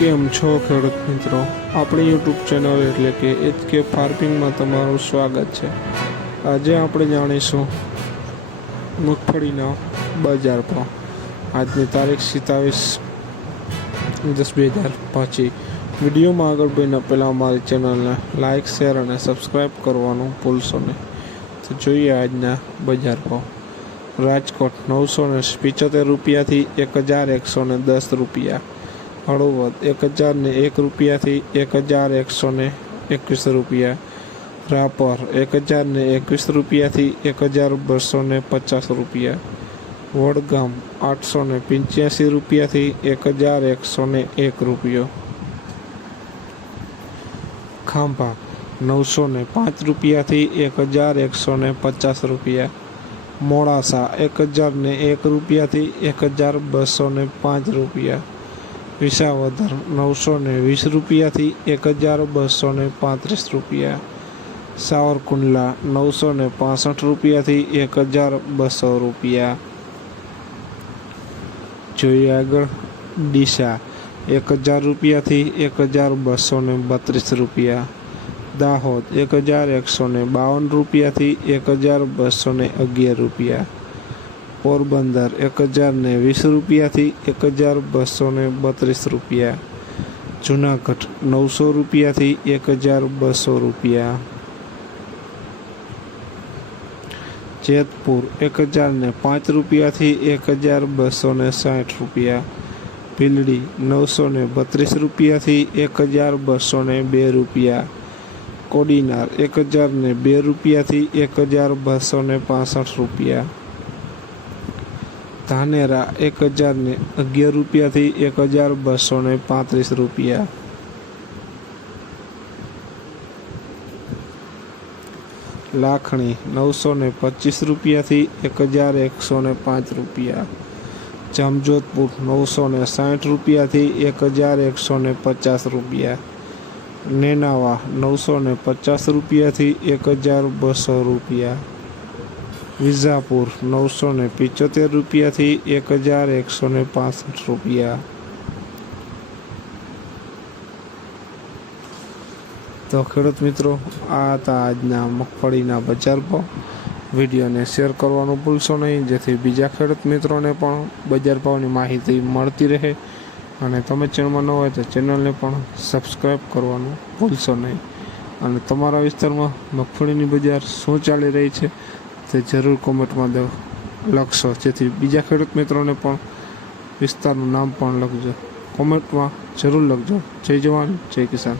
કેમ છો ખેડૂત મિત્રો? આપણી યુટ્યુબ ચેનલ એટલે કે એચ ફાર્મિંગમાં તમારું સ્વાગત છે. આજે આપણે જાણીશું મગફળીના બજાર ભાવ. આજની તારીખ સિત્તાવીસ દસ બે હજાર પચીસ વિડીયોમાં આગળ ભાઈના પહેલાં અમારી ચેનલને લાઇક શેર અને સબસ્ક્રાઈબ કરવાનું ભૂલશો નહીં. તો જોઈએ આજના બજાર ભાવ. રાજકોટ નવસો ને પિચોતેર રૂપિયાથી એક હજાર એકસો ને દસ રૂપિયા. હળવદ એક હજાર ને એક રૂપિયાથી એક હજાર એકસો ને એકવીસ રૂપિયા. રાપર, એક હજાર ને એકવીસ રૂપિયાથી એક હજાર બસો ને પચાસ રૂપિયા. વડગામ, આઠસો ને પંચ્યાસી રૂપિયાથી એક હજાર એકસો ને એક રૂપિયો. ખાંભા, નવસો ને પાંચ રૂપિયાથી એક હજાર એકસો ને પચાસ રૂપિયા. મોડાસા, એક હજાર ને એક રૂપિયાથી એક હજાર બસો ને પાંચ રૂપિયા. વિસાવદર નવસો ને વીસ રૂપિયાથી એક હજાર બસો ને પાંત્રીસ રૂપિયા. સાવરકુંડલા નવસો ને પાસઠ રૂપિયાથી એક હજાર બસો રૂપિયા. જોઈએ આગળ, ડીસા એક હજાર રૂપિયાથી એક હજાર બસો ને બત્રીસ રૂપિયા. દાહોદ એક હજાર એકસો ને બાવન રૂપિયાથી એક હજાર બસો ને અગિયાર રૂપિયા. પોરબંદર એક હજાર ને વીસ રૂપિયાથી એક હજાર બસો ને બત્રીસ રૂપિયા. જુનાગઢ નવસો રૂપિયાથી એક હજાર બસો રૂપિયા. જેતપુર એક હજાર ને પાંચ રૂપિયાથી એક હજાર બસો ને સાઠ રૂપિયા. ભીલડી નવસો ને બત્રીસ રૂપિયાથી એક હજાર બસો ને બે રૂપિયા. કોડીનાર એક હજાર ને બે રૂપિયાથી એક હજાર બસો ને પાસઠ રૂપિયા. ધાનેરા એક હજાર ને અગિયાર રૂપિયાથી એક હજાર બસો ને પાંત્રીસ રૂપિયા. લાખણી નવસો ને પચીસ રૂપિયાથી એક હજાર એકસો ને પાંચ રૂપિયા. જમજોધપુર નવસો ને સાઠ રૂપિયાથી એક હજાર એકસો ને પચાસ રૂપિયા. નેનાવા નવસો ને પચાસ રૂપિયાથી એક હજાર બસો રૂપિયા. વિજાપુર નવસો ને પિચોતેર રૂપિયાથી એક હજાર એકસો ને પાસઠ રૂપિયા. તો ખેડૂત મિત્રો, આ હતા આજના મગફળીના બજાર ભાવ. વિડીયોને શેર કરવાનું ભૂલશો નહીં, જેથી બીજા ખેડૂત મિત્રોને પણ બજાર ભાવની માહિતી મળતી રહે. અને તમે ચેનલમાં ન હોય તો ચેનલને પણ સબસ્ક્રાઈબ કરવાનું ભૂલશો નહીં. અને તમારા વિસ્તારમાં મગફળીની બજાર શું ચાલી રહી છે તે જરૂર કોમેન્ટમાં લખશો. જેથી બીજા ખેડૂત મિત્રોને પણ વિસ્તારનું નામ પણ લખજો. કોમેન્ટમાં જરૂર લખજો. જય જવાન, જય કિસાન.